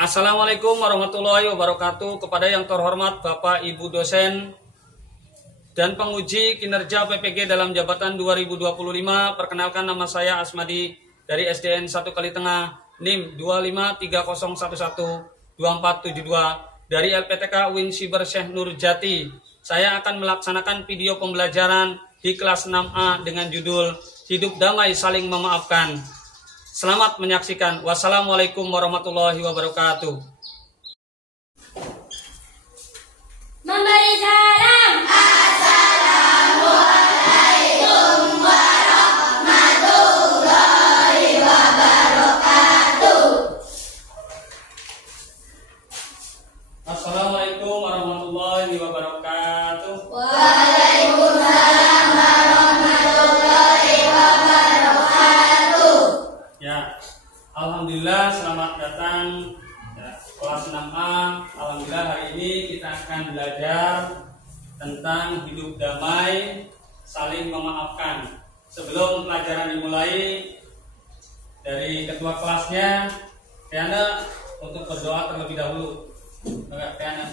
Assalamualaikum warahmatullahi wabarakatuh. Kepada yang terhormat Bapak Ibu dosen dan penguji kinerja PPG dalam jabatan 2025, perkenalkan nama saya Asmadi dari SDN 1 Kali Tengah, NIM 253011247 dari LPTK UIN Siber Syekh Nurjati. Saya akan melaksanakan video pembelajaran di kelas 6A dengan judul Hidup Damai Saling Memaafkan. Selamat menyaksikan. Wassalamualaikum warahmatullahi wabarakatuh. Memberi salam. Assalamualaikum warahmatullahi wabarakatuh. Assalamualaikum warahmatullahi wabarakatuh. Waalaikumsalam warahmatullahi wabarakatuh. Ya, alhamdulillah selamat datang ya, kelas 6A. Alhamdulillah hari ini kita akan belajar tentang hidup damai, saling memaafkan. Sebelum pelajaran dimulai, dari ketua kelasnya, Tiana untuk berdoa terlebih dahulu. Tiana.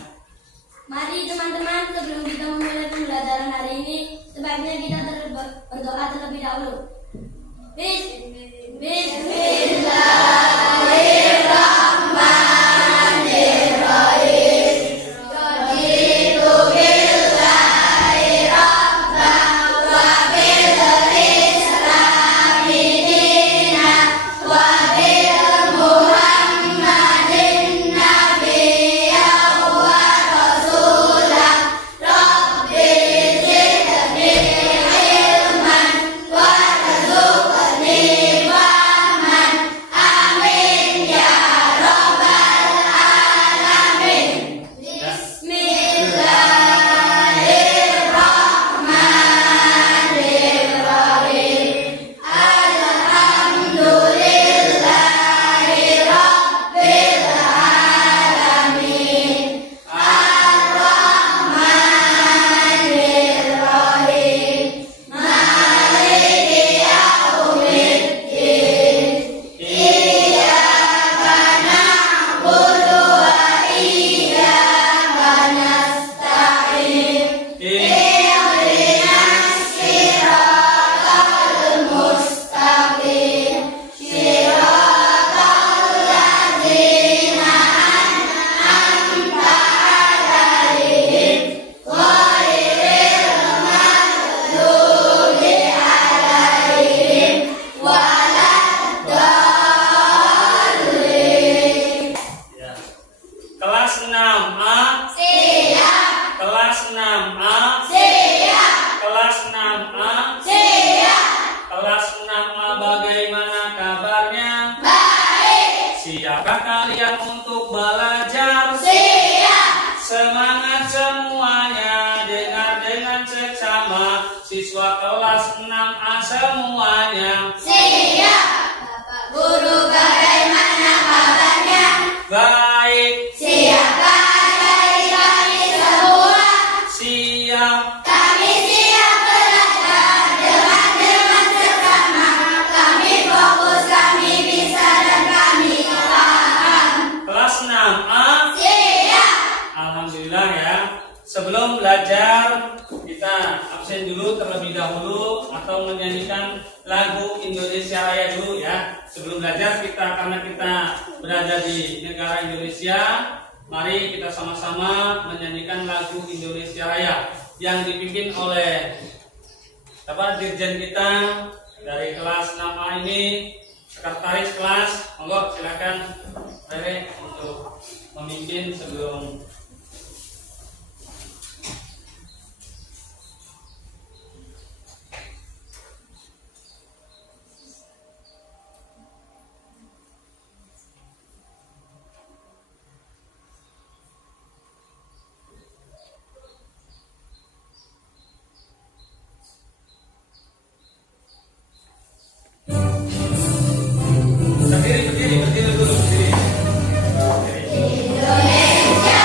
Mari teman-teman, sebelum kita memulai pembelajaran hari ini, sebaiknya kita berdoa terlebih dahulu. Bismillahirrahmanirrahim. Raditu billahi rabban wa bil islami dinan wa bil muhammadin nabiyyan wa rasulan. Rabbi zidni ilman warzuqni fahman. Amin ya rabbal alamin. Bismillahirrahmanirrahim. Alhamdulillahi rabbil alamin. Ar-Rahmanirrahim. Maliki yaumiddin. Iyyaka na'budu wa iyyaka nasta'in. Ihdinas siratal mustaqim. Siratal ladzina an'amta 'alaihim ghairil maghdubi 'alaihim waladdallin. Ya. Kelas 6A. Siap, Kelas 6A. siap, Kelas 6A. siap. Kelas 6A, bagaimana kabarnya? Baik, Siapkah kalian untuk belajar? siap. Semangat semuanya, dengar dengan seksama, siswa kelas 6A semuanya. Siap. Bapak Guru bagaimana kabarnya? Baik, Siapkah dari kami semua? siap. Kami siap belajar dengan seksama. Kami fokus, kami bisa dan kami paham. Kelas 6A. Siap. Alhamdulillah ya. Sebelum belajar, kita absen dulu terlebih dahulu atau menyanyikan lagu Indonesia Raya dulu ya. Sebelum belajar karena kita berada di negara Indonesia, mari kita sama-sama menyanyikan lagu Indonesia Raya yang dipimpin oleh dirjen kita dari kelas 6A ini, sekretaris kelas. Monggo silakan Rere untuk memimpin sebelum berdiri dulu, berdiri. Indonesia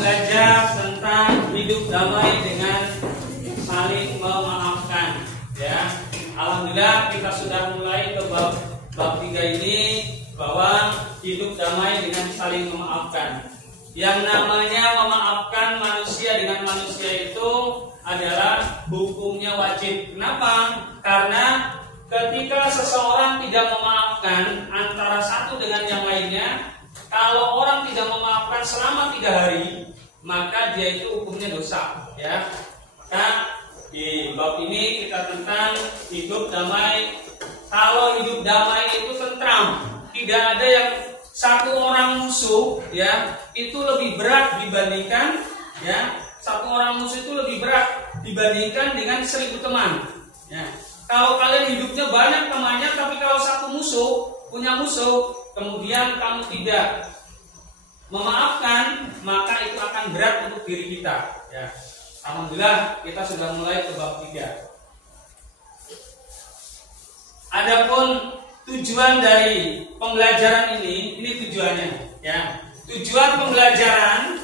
belajar tentang hidup damai dengan saling memaafkan. Ya, alhamdulillah kita sudah mulai ke bab 3 ini, bahwa hidup damai dengan saling memaafkan. Yang namanya memaafkan manusia dengan manusia itu adalah hukumnya wajib. Kenapa? Karena ketika seseorang tidak memaafkan antara satu dengan yang lainnya, kalau orang tidak memaafkan selama 3 hari, maka dia itu hukumnya dosa. Ya, maka di bab ini kita tentang hidup damai. Kalau hidup damai itu tentram, tidak ada yang satu orang musuh, ya, itu lebih berat dibandingkan, ya, satu orang musuh itu lebih berat dibandingkan dengan 1000 teman. Ya, kalau kalian hidupnya banyak temannya, tapi kalau satu musuh, punya musuh, kemudian kamu tidak memaafkan, maka itu akan berat untuk diri kita. Ya, alhamdulillah kita sudah mulai ke bab 3. Adapun tujuan dari pembelajaran ini tujuannya, ya. Tujuan pembelajaran,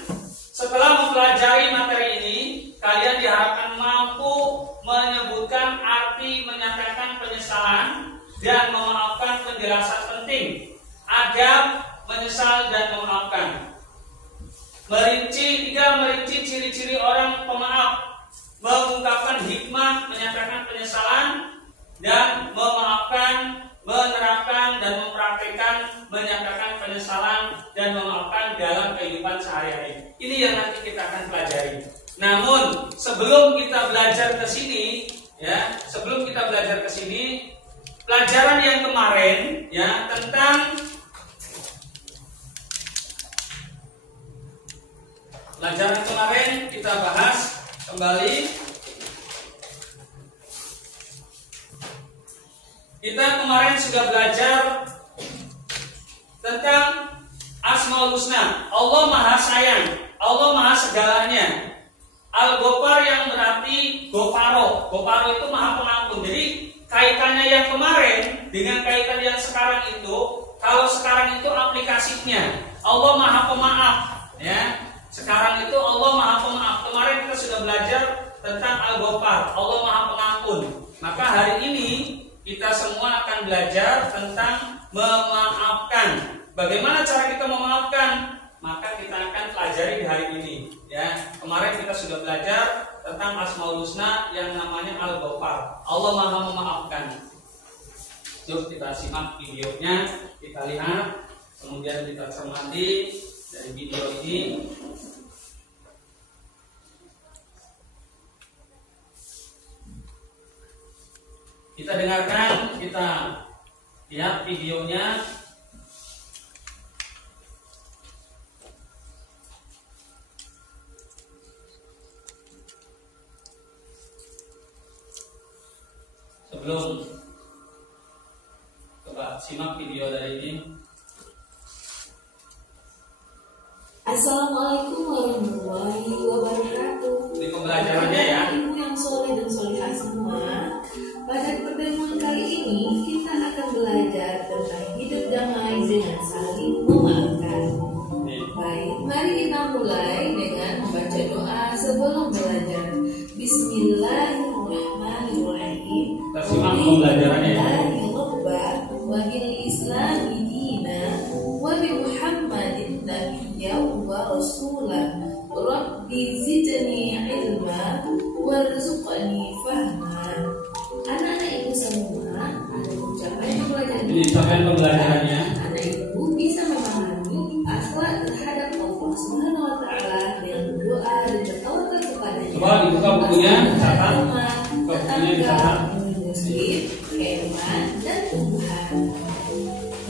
setelah mempelajari materi ini, kalian diharapkan mampu menyebutkan arti, menyatakan penyesalan dan memaafkan. Penjelasan penting adab, menyesal dan memaafkan. Merinci ciri-ciri orang pemaaf, mengungkapkan hikmah, menyatakan penyesalan dan memaafkan, menerapkan dan mempraktikkan, menyatakan penyesalan dan memaafkan dalam kehidupan sehari-hari. Ini yang nanti kita akan pelajari. Namun sebelum kita belajar ke sini, ya, pelajaran yang kemarin, ya, tentang pelajaran kemarin kita bahas kembali. Kita kemarin sudah belajar tentang Asmaul Husna. Allah Maha Sayang, Allah Maha Segalanya. Al-Ghafar yang berarti Ghafaro. Ghafaro itu Maha Pengampun. Jadi kaitannya yang kemarin dengan kaitan yang sekarang itu, kalau sekarang itu aplikasinya Allah Maha Pemaaf, ya. Sekarang itu Allah Maha Pemaaf. Kemarin kita sudah belajar tentang Al-Ghafar, Allah Maha Pengampun. Maka hari ini kita semua akan belajar tentang memaafkan. Bagaimana cara kita memaafkan? Maka kita akan pelajari di hari ini. Ya, kemarin kita sudah belajar tentang Asmaul Husna yang namanya Al-Ghafar, Allah Maha Memaafkan. Yuk kita simak videonya, kita lihat, kemudian kita cermati dari video ini. Kita dengarkan, kita lihat videonya. Sebelum coba simak video dari ini. Assalamualaikum warahmatullahi wabarakatuh. Ini pembelajarannya, ya. Ibu yang soleh dan solehah semua. Pada pertemuan kali ini kita akan belajar tentang hidup damai dengan saling memaafkan. Baik, mari kita mulai dengan membaca doa sebelum belajar. Bismillahirrahmanirrahim. Kita simak pembelajarannya, ya. Wabil Islam dina wa bi Muhammadin nabiyya wa rasulah. Rabbi zidni ilma warzuqni fahma. Anak-anak ibu semua, ada ucapan yang belajar. Ini ucapan pembelajarannya. Anak ibu bisa memahami akhlak terhadap Allah Subhanahu wa taala dengan berdoa dan bertawakal kepadanya. Coba dibuka bukunya, catat. Bukunya dicatat. Muslim, hewan dan tumbuhan.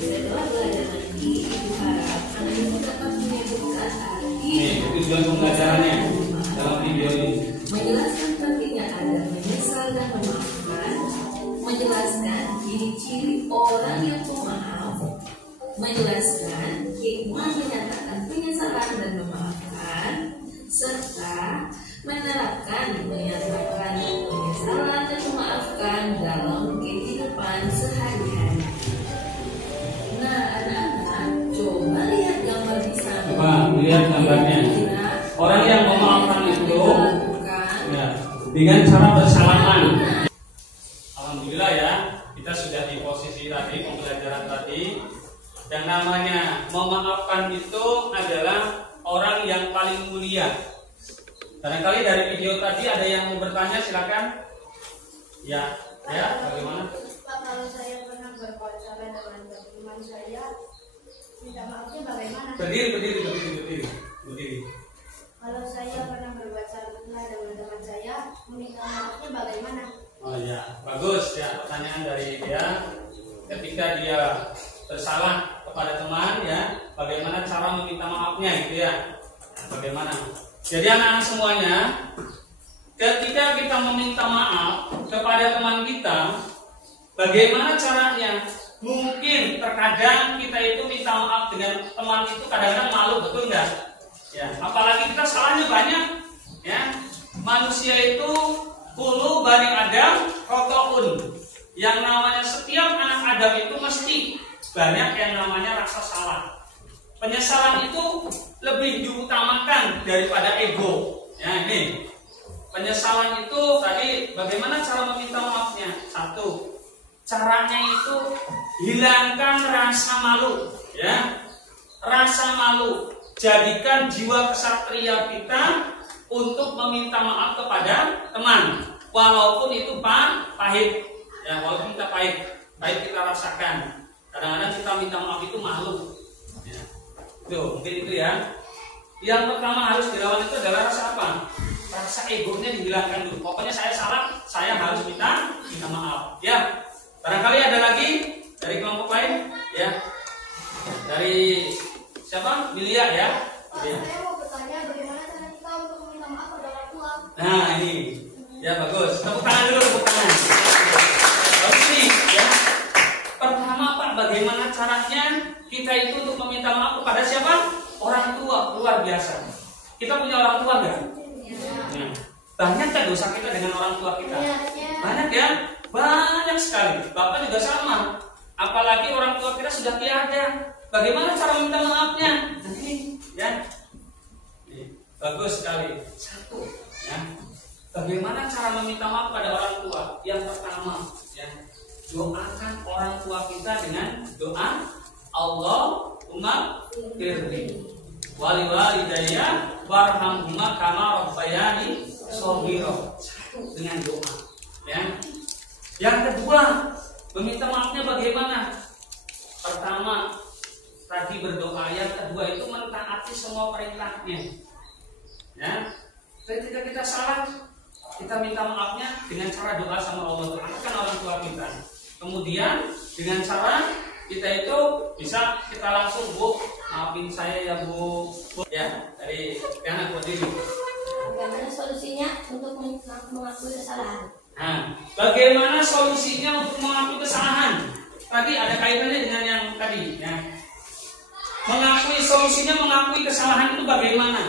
Setelah belajar nanti, ibu harap anak ibu dapat menyebutkan arti. Ini tujuan pembelajarannya dalam video ini. Menjelaskan pentingnya adab, menyesal dan memaafkan. Menjelaskan ciri-ciri orang yang pemaaf. Menjelaskan hikmah menyatakan penyesalan dan memaafkan, serta menerapkan menyatakan penyesalan dan memaafkan dalam kehidupan sehari-hari. Nah, anak-anak, coba lihat gambar di sana. Coba lihat gambarnya. dengan cara bersalaman. Alhamdulillah ya, kita sudah di posisi tadi pembelajaran tadi. Yang namanya memaafkan itu adalah orang yang paling mulia. Barangkali dari video tadi ada yang mau bertanya, silakan. Ya, bagaimana? Pak, kalau saya pernah berpacaran dengan teman saya, minta maafnya bagaimana? Berdiri. Kalau saya pernah berpacaran dengan teman saya, meminta maafnya bagaimana? Oh ya, bagus ya pertanyaan dari dia. Ketika dia bersalah kepada teman ya, bagaimana cara meminta maafnya gitu ya? Bagaimana? Jadi anak-anak semuanya, ketika kita meminta maaf kepada teman kita, bagaimana caranya? Mungkin terkadang kita itu minta maaf dengan teman itu kadang-kadang malu, betul nggak? Ya, apalagi kita salahnya banyak. Ya, manusia itu kullu bani Adam khotoun. Yang namanya setiap anak Adam itu mesti banyak yang namanya rasa salah. Penyesalan itu lebih diutamakan daripada ego. Ya, ini penyesalan itu tadi bagaimana cara meminta maafnya? Satu, caranya itu hilangkan rasa malu, ya. Rasa malu, jadikan jiwa kesatria kita untuk meminta maaf kepada teman, walaupun itu pahit, ya, walaupun kita pahit kita rasakan. Kadang-kadang kita minta maaf itu malu, ya. Tuh, mungkin itu ya. Yang pertama harus dilawan itu adalah rasa apa? Rasa egonya dihilangkan dulu. Pokoknya saya salah, saya harus minta maaf. Ya, barangkali ada lagi dari kelompok lain, ya. Dari siapa? Milia ya. Saya mau bertanya bagaimana cara kita untuk meminta maaf pada orang tua. Nah ini, ya bagus. Tepuk tangan dulu, tepuk tangan. Bagus nih, ya. Pertama Pak, bagaimana caranya kita itu untuk meminta maaf kepada siapa? Orang tua, luar biasa. Kita punya orang tua nggak? Nah, banyak kan dosa kita dengan orang tua kita? Banyak ya? Banyak sekali. Bapak juga sama. Apalagi orang tua kita sudah tiada. Bagaimana cara minta maafnya? Nanti, ya. Bagus sekali. Satu, ya. Bagaimana cara meminta maaf pada orang tua? Yang pertama, ya, doakan orang tua kita dengan doa Allahumma firli wali walidayya warhamhuma kama rabbayani shaghira. Satu, dengan doa, ya. Yang kedua, meminta maafnya bagaimana? Pertama, tadi berdoa. Yang kedua itu mentaati semua perintahnya. Ya, ketika kita salah, kita minta maafnya dengan cara doa sama Allah, doakan orang tua kita. Kemudian dengan cara kita itu bisa kita langsung, Bu, maafin saya ya Bu. Ya, dari anak berdiri. Bagaimana solusinya untuk mengakui kesalahan? Nah, bagaimana solusinya untuk mengakui kesalahan? Tadi ada kaitannya dengan yang tadi, ya. Mengakui solusinya, mengakui kesalahan itu bagaimana?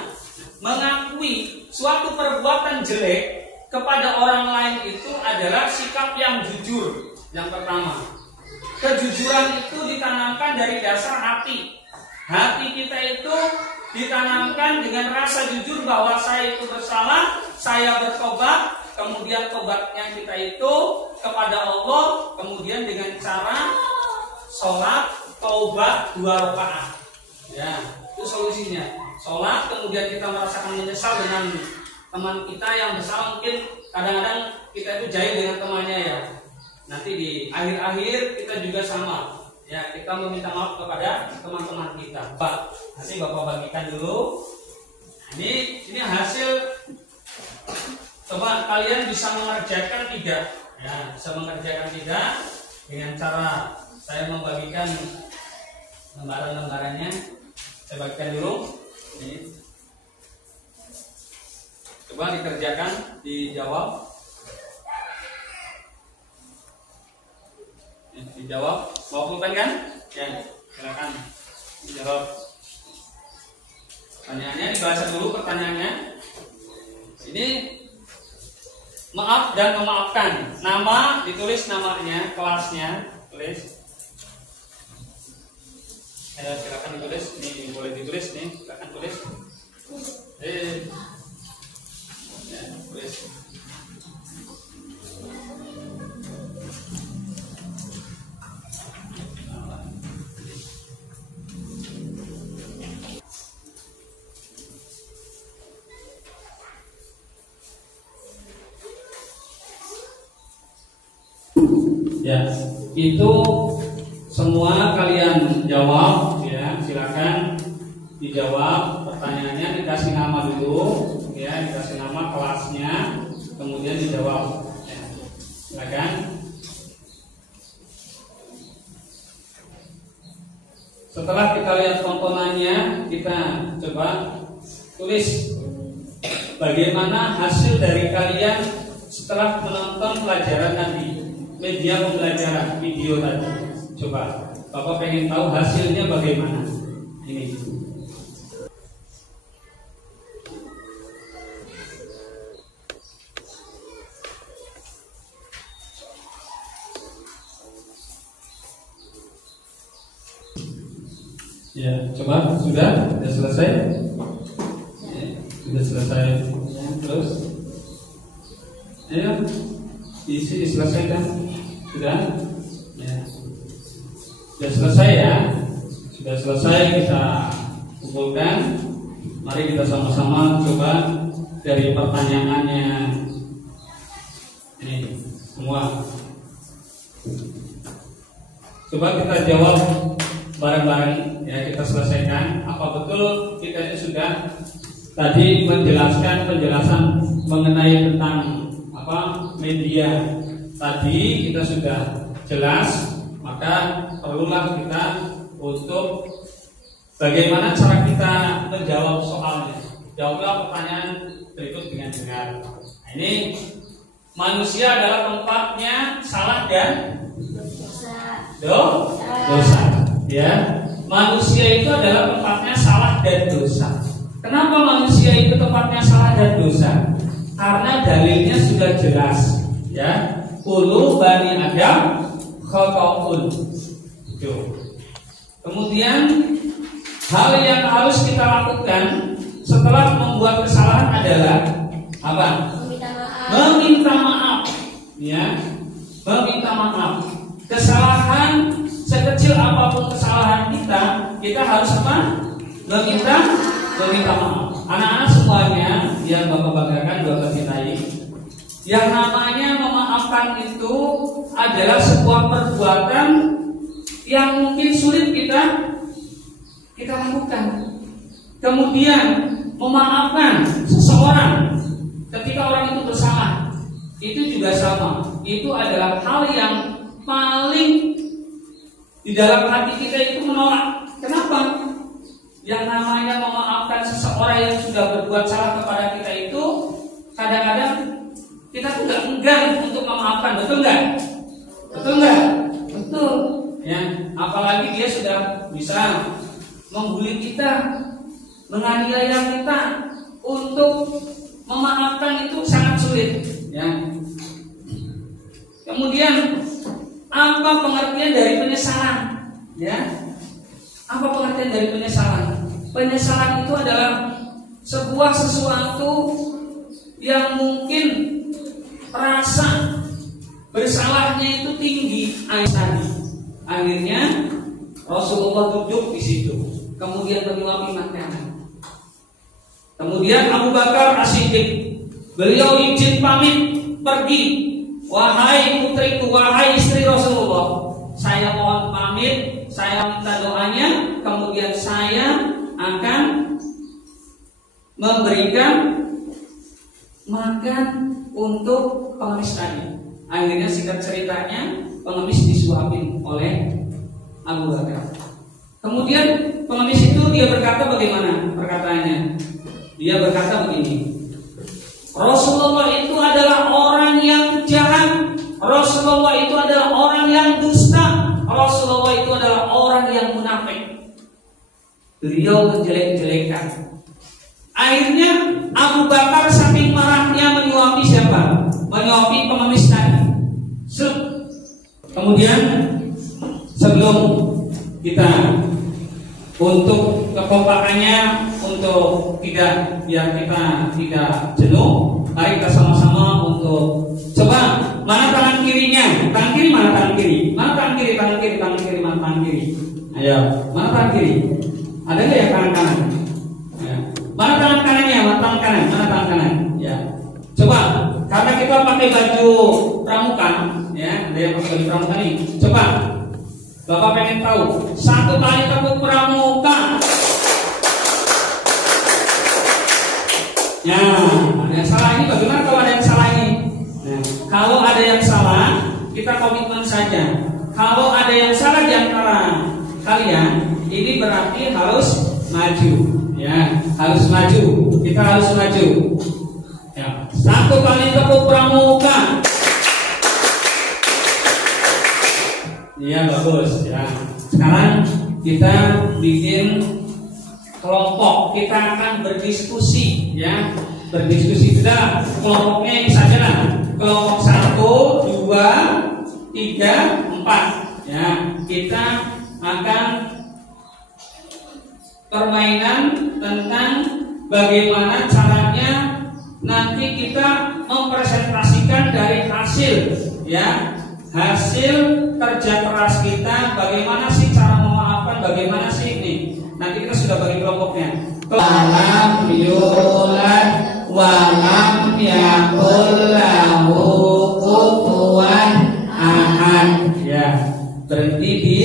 Mengakui suatu perbuatan jelek kepada orang lain itu adalah sikap yang jujur. Yang pertama, kejujuran itu ditanamkan dari dasar hati. Hati kita itu ditanamkan dengan rasa jujur bahwa saya itu bersalah, saya bertobat. Kemudian tobatnya kita itu kepada Allah, kemudian dengan cara sholat taubat 2 rakaat. Ya, itu solusinya. Sholat, kemudian kita merasakan menyesal dengan teman kita yang bersalah. Mungkin kadang-kadang kita itu jahil dengan temannya ya. Nanti di akhir-akhir kita juga sama. Ya, kita meminta maaf kepada teman-teman kita. Pak, nanti Bapak bagikan dulu. Ini hasil. Coba kalian bisa mengerjakan tidak? Ya, bisa mengerjakan tidak dengan cara saya membagikan lembaran-lembarannya. Saya bagikan dulu. Ini. Coba dikerjakan, dijawab. Ya, dijawab. Mau pulpen kan? Ya, silakan dijawab. Pertanyaannya dibaca dulu pertanyaannya. Ini maaf dan memaafkan. Nama ditulis, namanya, kelasnya tulis. Ya, silakan ditulis. Ini boleh ditulis nih, silakan tulis. Ya, tulis. Ya, itu semua kalian jawab ya, silakan dijawab pertanyaannya, dikasih nama dulu ya, dikasih nama kelasnya, kemudian dijawab ya. Silakan. Setelah kita lihat tontonannya, kita coba tulis bagaimana hasil dari kalian setelah menonton pelajaran tadi, media pembelajaran video tadi. Coba, Bapak pengen tahu hasilnya bagaimana. Ini. Ya, coba sudah selesai. Ya, sudah selesai. Ya, terus, ayo isi selesai kan? Sudah. Ya. Sudah selesai ya. Sudah selesai, kita kumpulkan. Mari kita sama-sama coba dari pertanyaannya. Ini semua. Coba kita jawab bareng-bareng ya, kita selesaikan. Apa betul kita ini sudah tadi menjelaskan penjelasan mengenai tentang apa media tadi kita sudah jelas, maka perlulah kita untuk bagaimana cara kita menjawab soalnya. Jawablah pertanyaan berikut dengan benar. Nah, ini manusia adalah tempatnya salah dan dosa. Ya, manusia itu adalah tempatnya salah dan dosa. Kenapa manusia itu tempatnya salah dan dosa? Karena dalilnya sudah jelas. Ya, kullu bani Adam khata'un. Kemudian hal yang harus kita lakukan setelah membuat kesalahan adalah apa? Meminta maaf. Ya, meminta maaf. Kesalahan sekecil apapun kesalahan kita harus apa? Meminta maaf. Anak-anak semuanya yang Bapak banggakan, Bapak cintai, yang namanya memaafkan itu adalah sebuah perbuatan yang mungkin sulit kita lakukan. Kemudian memaafkan seseorang ketika orang itu bersalah, itu juga sama. Itu adalah hal yang paling di dalam hati kita itu menolak. Kenapa? Yang namanya memaafkan seseorang yang sudah berbuat salah kepada kita itu kadang-kadang kita tuh nggak enggan untuk memaafkan, betul nggak? Betul nggak? Betul. Ya, apalagi dia sudah bisa membuli kita, menganiaya kita, untuk memaafkan itu sangat sulit. Ya. Kemudian apa pengertian dari penyesalan? Ya, apa pengertian dari penyesalan? Penyesalan itu adalah sebuah sesuatu yang mungkin rasa bersalahnya itu tinggi. Akhirnya Rasulullah duduk di situ, kemudian menyuapi makanan. Kemudian Abu Bakar As-Siddiq, beliau izin pamit pergi. Wahai putriku, wahai istri Rasulullah, saya mohon pamit, saya minta doanya, kemudian saya akan memberikan makan untuk pengemis tadi. Akhirnya singkat ceritanya, pengemis disuapin oleh Abu Bakar. Kemudian pengemis itu dia berkata bagaimana perkataannya? Dia berkata begini, Rasulullah itu adalah orang yang jahat, Rasulullah itu adalah orang yang dusta, Rasulullah itu adalah orang yang munafik. Beliau menjelek-jelekan. Akhirnya Abu Bakar saking marahnya menyuapi siapa? Menyuapi pengemis tadi. Kemudian sebelum kita untuk kekompakannya, untuk biar kita tidak jenuh, mari kita sama-sama untuk coba mana tangan kirinya, tangan kiri mana tangan kiri, mana tangan kiri, tangan kiri, tangan kiri, mana tangan kiri. Ayo, mana tangan kiri? Ada nggak ya tangan kanan? Ya. Mana tangan kanannya? Mana tangan kanan? Mana tangan kanan? Ya. Coba, karena kita pakai baju pramuka, Ya, ada yang masuk di pramuka nih. Coba, Bapak pengen tahu. 1 kali tepuk pramuka. Ya, ada yang salah ini. Bagaimana kalau ada yang salah ini? Nah, kalau ada yang salah, kita komitmen saja. Kalau ada yang salah di antara kalian, ini berarti harus maju. Ya, harus maju. Kita harus maju. Ya, 1 kali tepuk pramuka. Iya, bagus. Ya. Sekarang kita bikin kelompok. Kita akan berdiskusi, ya. Berdiskusi sudah. Kelompoknya ini saja lah. Kelompok 1, 2, 3, 4. Ya, kita akan permainan tentang bagaimana caranya nanti kita mempresentasikan dari hasil, ya, hasil kerja keras kita. Bagaimana sih cara memaafkan? Bagaimana sih ini? Nanti kita sudah bagi kelompoknya. Walam yulad walam yakul lahu kufuwan ahad. Ya, berhenti di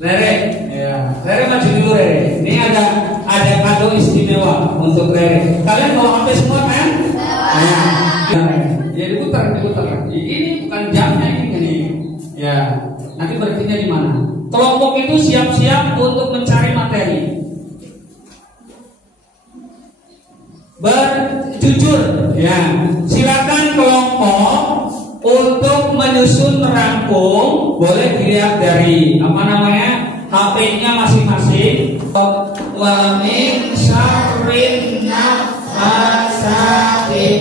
Rere. Ya, Rere maju dulu Rere. Ini ada kado istimewa untuk Rere. Kalian mau sampai semua kan? Ya, ya diputar. Ini bukan jamnya ini. Ya, nanti berhentinya di mana? Kelompok itu siap-siap untuk mencari materi. Berjujur, ya. Silakan kelompok untuk menyusun rangkum. Boleh dilihat dari apa namanya? HP-nya masing-masing. Wa min syarrin nafasati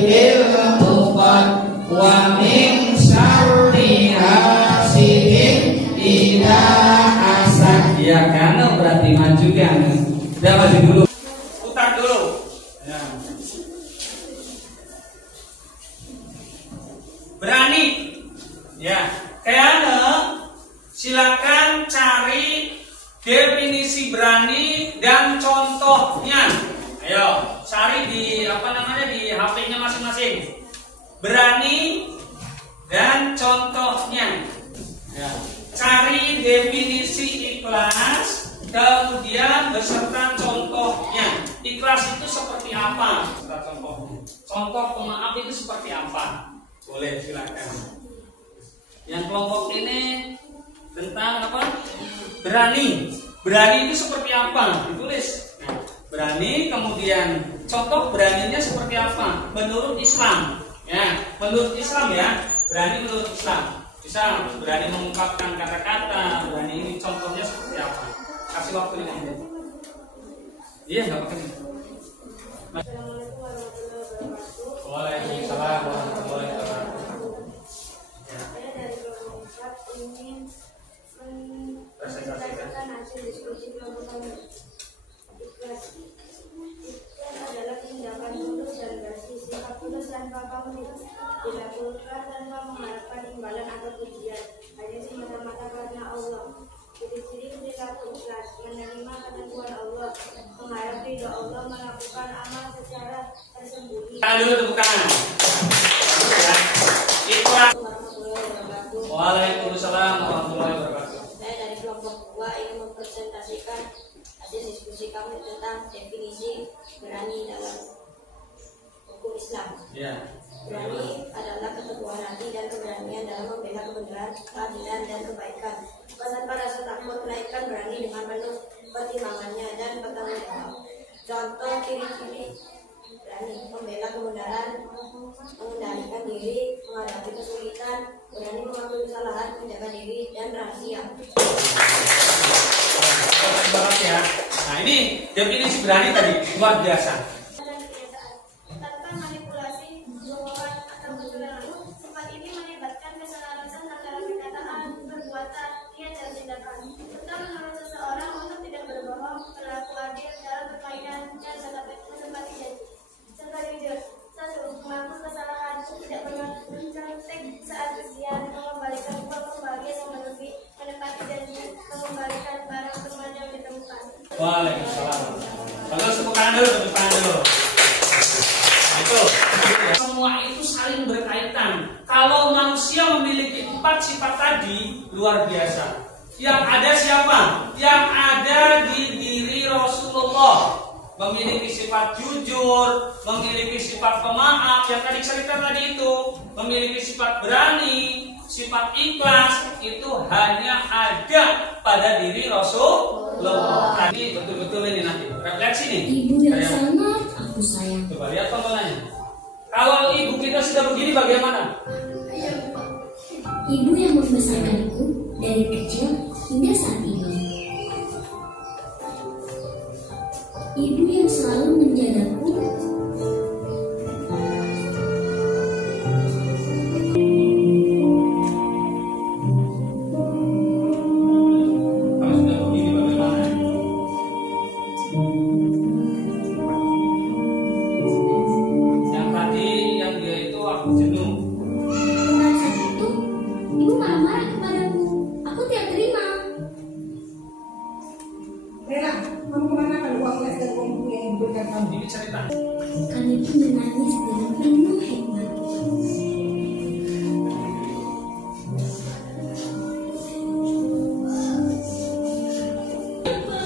fil uqad wa min syarri hasidin idza hasad. Ya kan, berarti maju kan. Udah maju dulu. Putar dulu. Ya. Berani. Ya, kayaknya silakan cari definisi berani dan contohnya. Ayo, cari di apa namanya di HP-nya masing-masing. Berani dan contohnya. Ya. Cari definisi ikhlas, kemudian beserta contohnya. Ikhlas itu seperti apa? Beserta contohnya. Contoh pemaaf itu seperti apa? Boleh, silakan. Yang kelompok ini tentang apa? Berani. Berani itu seperti apa? Ditulis. Nah, berani, kemudian contoh beraninya seperti apa? Menurut Islam. Ya, menurut Islam ya. Berani menurut Islam. Bisa berani mengungkapkan kata-kata. Berani ini contohnya seperti apa? Kasih waktu 5 menit. Iya, nggak pakai. Waalaikumsalam warahmatullahi wabarakatuh. Saya dari kelompok 4 ingin mempresentasikan hasil diskusi kelompok kami. Ikhlas adalah tindakan tulus dan bersih, sikap tulus tanpa pamrih, dilakukan tanpa mengharapkan imbalan atau pujian, hanya semata-mata karena Allah. Ciri-ciri perilaku ikhlas: menerima ketentuan Allah, mengharap ridho Allah, melakukan amal secara tersembunyi. Dulu tepuk tangan. Ya. Ikhlas. Waalaikumsalam warahmatullahi wabarakatuh. Saya dari kelompok 2 ingin mempresentasikan hasil diskusi kami tentang definisi berani dalam hukum Islam. Ya. Berani adalah keteguhan hati dan keberanian dalam membela kebenaran, keadilan, dan kebaikan, bukan tanpa rasa takut, melainkan berani dengan penuh pertimbangannya dan bertanggung jawab. Contoh ciri-ciri berani: membela kebenaran, mengendalikan diri, menghadapi kesulitan, berani mengakui kesalahan, menjaga diri, dan rahasia. Banget ya. Nah, ini definisi berani tadi luar biasa. Tanpa manipulasi, bohongan, atau kecurangan, sifat ini melibatkan keselarasan antara perkataan, perbuatan, niat, dan tindakan. Serta menurut seseorang untuk tidak berbohong, berlaku adil dalam permainan, dan menepati janji. Serta jujur. 1. Mengaku kesalahan, tidak pernah mencontek saat ujian, mengembalikan uang kembali yang berlebih, menepati janji, mengembalikan barang teman yang ditemukan. Waalaikumsalam. Bagus, tepuk tangan dulu. Nah, itu. Semua itu saling berkaitan. Kalau manusia memiliki tadi luar biasa. Yang ada siapa? Yang ada di diri Rasulullah. Memiliki sifat jujur, memiliki sifat pemaaf yang tadi cerita tadi itu, memiliki sifat berani, sifat ikhlas, itu hanya ada pada diri Rasulullah. Tadi betul-betul ini nanti refleksi nih. Ibu yang sangat aku sayang. Coba lihat tontonannya. Kalau ibu kita sudah begini bagaimana? Ibu yang membesarkanku dari kecil hingga saat ini. Ibu yang selalu menjagaku. Kalau sudah begini bagaimana? Yang tadi yang dia itu aku jenuh. Pada saat itu, ibu marah-marah kepadaku. Aku tidak terima. Bella, kamu kemana kalau uang les dan uang buku yang diberikan kamu? Ini cerita. Kami pun menangis dengan penuh hikmat.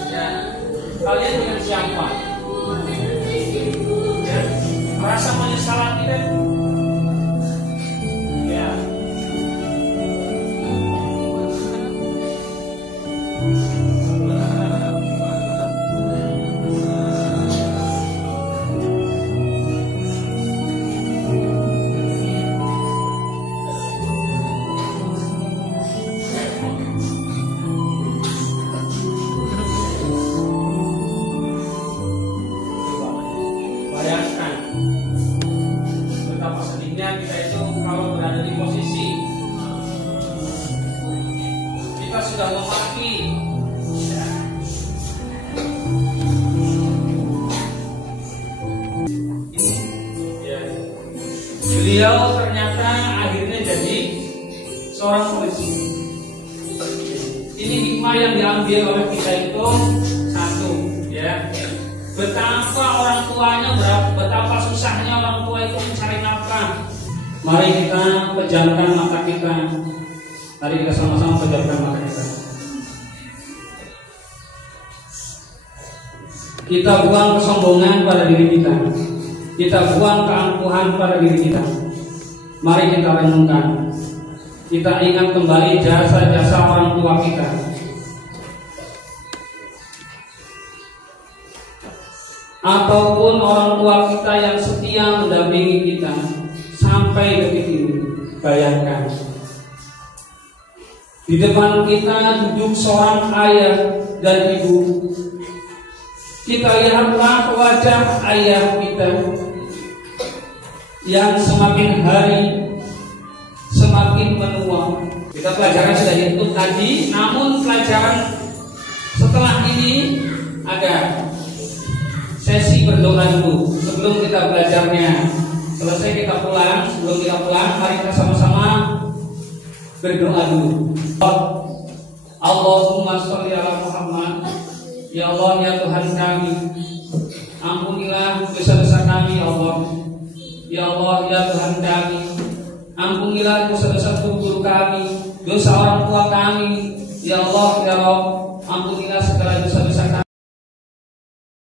Ya, kalian dengan siapa? Ya, merasa menyesal tidak? Ya. Bayangkan betapa sedihnya kita itu kalau berada di posisi kita sudah memaki, ya. Ya. Beliau ternyata akhirnya jadi seorang polisi. Ini hikmah yang diambil oleh kita itu satu, ya. Betapa orang tuanya, betapa susahnya orang tua itu mencari nafkah. Mari kita pejamkan mata kita. Mari kita sama-sama pejamkan mata kita. Kita buang kesombongan pada diri kita. Kita buang keangkuhan pada diri kita. Mari kita renungkan. Kita ingat kembali jasa-jasa orang tua kita. Ataupun orang tua kita yang setia mendampingi kita sampai detik ini. Bayangkan, di depan kita duduk seorang ayah dan ibu. Kita lihatlah wajah ayah kita yang semakin hari semakin menua. Kita pelajaran sudah itu tadi, namun pelajaran setelah ini ada sesi berdoa dulu sebelum kita belajarnya. Selesai kita pulang, sebelum kita pulang, mari kita sama-sama berdoa dulu. Allahumma sholli ala Muhammad. Ya Allah, ya Tuhan kami, ampunilah dosa-dosa kami, ya Allah. Ya Allah, ya Tuhan kami, ampunilah dosa-dosa guru kami, dosa orang tua kami. Ya Allah, ya Allah, ampunilah segala dosa-dosa